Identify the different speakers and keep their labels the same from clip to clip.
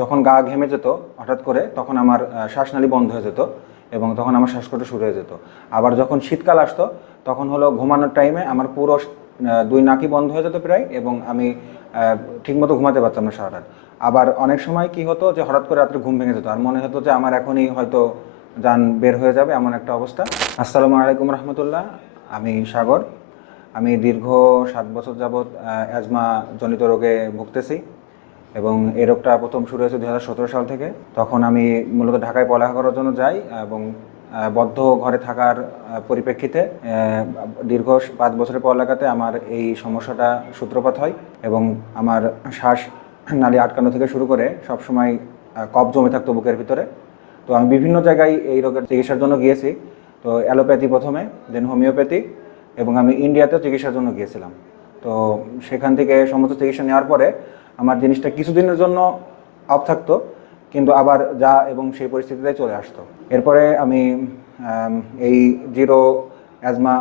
Speaker 1: যখন গা ঘেমে যেত, হঠাৎ করে তখন আমার শ্বাসনালী বন্ধ হয়ে যেত এবং তখন আমার শ্বাসকষ্ট শুরু হয়ে যেত। আবার যখন শীতকাল আসতো, তখন হলো ঘুমানোর টাইমে আমার পুরো দুই নাকি বন্ধ হয়ে যেত প্রায় এবং আমি ঠিকমতো ঘুমাতে পারতাম না সারা আবার অনেক সময় কি হতো যে হঠাৎ করে রাত্রে ঘুম ভেঙে যেত। আর মনে হতো যে আমার এখনই হয়তো যান বের হয়ে যাবে এমন একটা অবস্থা। আসসালামু আলাইকুম রহমতুল্লাহ। আমি সাগর। আমি দীর্ঘ সাত বছর যাবৎ অ্যাজমা জনিত রোগে ভুগতেছি। এবং এই রোগটা প্রথম শুরু হয়েছে দু হাজার সতেরো সাল থেকে। তখন আমি মূলত ঢাকায় পড়ালেখা করার জন্য যাই এবং বদ্ধ ঘরে থাকার পরিপ্রেক্ষিতে দীর্ঘ পাঁচ বছরের পড়ালেখাতে আমার এই সমস্যাটা সূত্রপাত হয় এবং আমার শ্বাস নালী আটকানো থেকে শুরু করে সবসময় কফ জমে থাকতো বুকের ভিতরে। তো আমি বিভিন্ন জায়গায় এই রোগের চিকিৎসার জন্য গিয়েছি। তো অ্যালোপ্যাথি প্রথমে দেন হোমিওপ্যাথি এবং আমি ইন্ডিয়াতেও চিকিৎসার জন্য গিয়েছিলাম। তো সেখান থেকে সমস্ত চিকিৎসা নেওয়ার পরে আমার জিনিসটা কিছুদিনের জন্য অফ থাকতো, কিন্তু আবার যা এবং সেই পরিস্থিতিতে চলে আসতো। এরপরে আমি এই জিরো অ্যাজমা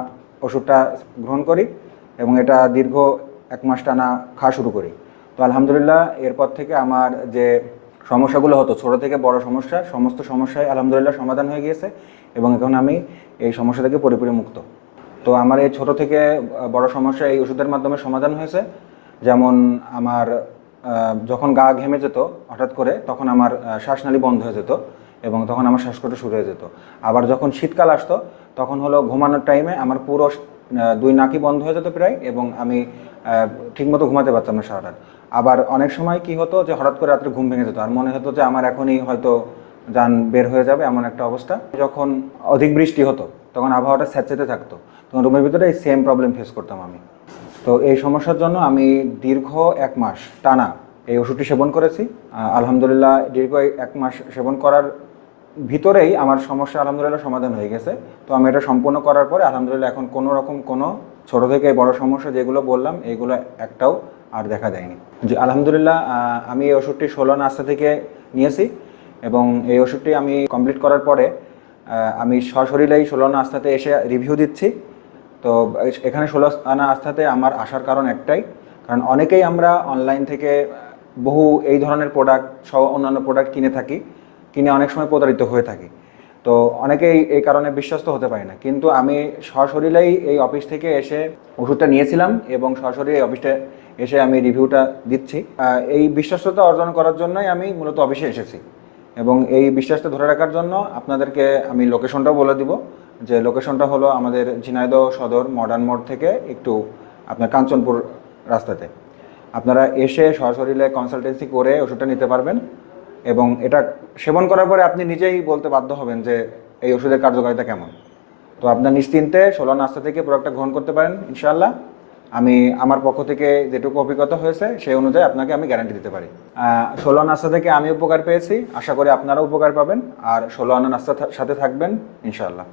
Speaker 1: ওষুধটা গ্রহণ করি এবং এটা দীর্ঘ এক মাস টানা খাওয়া শুরু করি। তো আলহামদুলিল্লাহ, এরপর থেকে আমার যে সমস্যাগুলো হতো, ছোট থেকে বড় সমস্যা, সমস্ত সমস্যায় আলহামদুলিল্লাহ সমাধান হয়ে গিয়েছে এবং এখন আমি এই সমস্যা থেকে পুরোপুরি মুক্ত। তো আমার এই ছোট থেকে বড় সমস্যা এই ওষুধের মাধ্যমে সমাধান হয়েছে। যেমন আমার যখন গা ঘেমে যেত, হঠাৎ করে তখন আমার শ্বাসনালী বন্ধ হয়ে যেত এবং তখন আমার শ্বাসকষ্ট শুরু হয়ে যেত। আবার যখন শীতকাল আসতো, তখন হলো ঘুমানোর টাইমে আমার পুরো দুই নাকি বন্ধ হয়ে যেত প্রায় এবং আমি ঠিকমতো ঘুমাতে পারতাম না সারা রাত আবার অনেক সময় কি হতো যে হঠাৎ করে রাত্রে ঘুম ভেঙে যেত। আর মনে হতো যে আমার এখনই হয়তো যান বের হয়ে যাবে এমন একটা অবস্থা। যখন অধিক বৃষ্টি হতো তখন আবহাওয়াটা স্যাঁতসেতে থাকতো। তখন রুমের ভিতরে এই সেম প্রবলেম ফেস করতাম আমি। তো এই সমস্যার জন্য আমি দীর্ঘ এক মাস টানা এই ওষুধটি সেবন করেছি। আলহামদুলিল্লাহ দীর্ঘ এক মাস সেবন করার ভিতরেই আমার সমস্যা আলহামদুলিল্লাহ সমাধান হয়ে গেছে। তো আমি এটা সম্পূর্ণ করার পরে আলহামদুলিল্লাহ এখন কোনো রকম কোনো ছোট থেকে বড় সমস্যা যেগুলো বললাম, এইগুলো একটাও আর দেখা দেয়নি যে আলহামদুলিল্লাহ আমি এই ওষুধটি ষোলো নাস্তা থেকে নিয়েছি এবং এই ওষুধটি আমি কমপ্লিট করার পরে আমি সশরীরেই ষোলো আস্থাতে এসে রিভিউ দিচ্ছি। তো এখানে ষোলো আনা আস্থাতে আমার আসার কারণ একটাই। কারণ অনেকেই আমরা অনলাইন থেকে বহু এই ধরনের প্রোডাক্ট সহ অন্যান্য প্রোডাক্ট কিনে থাকি, কিনে অনেক সময় প্রতারিত হয়ে থাকি। তো অনেকেই এই কারণে বিশ্বস্ত হতে পারে না। কিন্তু আমি সশরীরেই এই অফিস থেকে এসে ওষুধটা নিয়েছিলাম এবং সরাসরি এই অফিসে এসে আমি রিভিউটা দিচ্ছি। এই বিশ্বস্ততা অর্জন করার জন্যই আমি মূলত অফিসে এসেছি। এবং এই বিশ্বাসটা ধরে রাখার জন্য আপনাদেরকে আমি লোকেশনটাও বলে দিব যে লোকেশনটা হলো আমাদের ঝিনাইদহ সদর মডার্ন মোড় থেকে একটু আপনার কাঞ্চনপুর রাস্তাতে। আপনারা এসে সরাসরি কনসালটেন্সি করে ওষুধটা নিতে পারবেন এবং এটা সেবন করার পরে আপনি নিজেই বলতে বাধ্য হবেন যে এই ওষুধের কার্যকারিতা কেমন। তো আপনার নিশ্চিন্তে ষোলো নাস্তা থেকে প্রোডাক্টটা গ্রহণ করতে পারেন, ইনশাআল্লাহ। আমি আমার পক্ষ থেকে যেটুকু অভিজ্ঞতা হয়েছে, সেই অনুযায়ী আপনাকে আমি গ্যারান্টি দিতে পারি। ষোলো নাস্তা থেকে আমি উপকার পেয়েছি, আশা করি আপনারাও উপকার পাবেন, আর ষোলো আনা নাস্তার সাথে থাকবেন, ইনশাআল্লাহ।